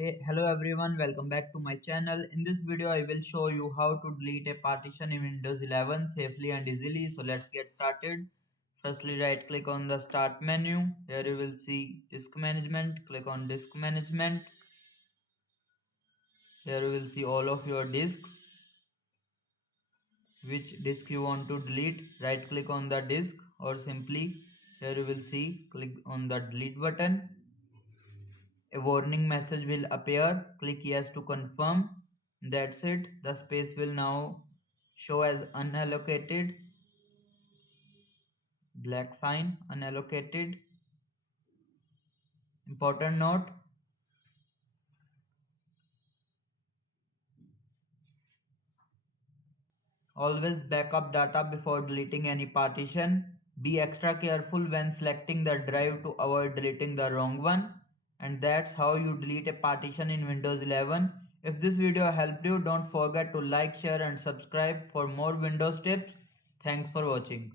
Hello everyone, welcome back to my channel. In this video, I will show you how to delete a partition in Windows 11 safely and easily. So let's get started. Firstly, right click on the start menu. Here you will see disk management. Click on disk management. Here you will see all of your disks. Which disk you want to delete. Right click on the disk or simply here you will see click on the delete button. A warning message will appear. Click yes to confirm. That's it. The space will now show as unallocated. Black sign unallocated. Important note. Always backup data before deleting any partition. Be extra careful when selecting the drive to avoid deleting the wrong one. And that's how you delete a partition in Windows 11. If this video helped you, don't forget to like, share and subscribe for more Windows tips. Thanks for watching.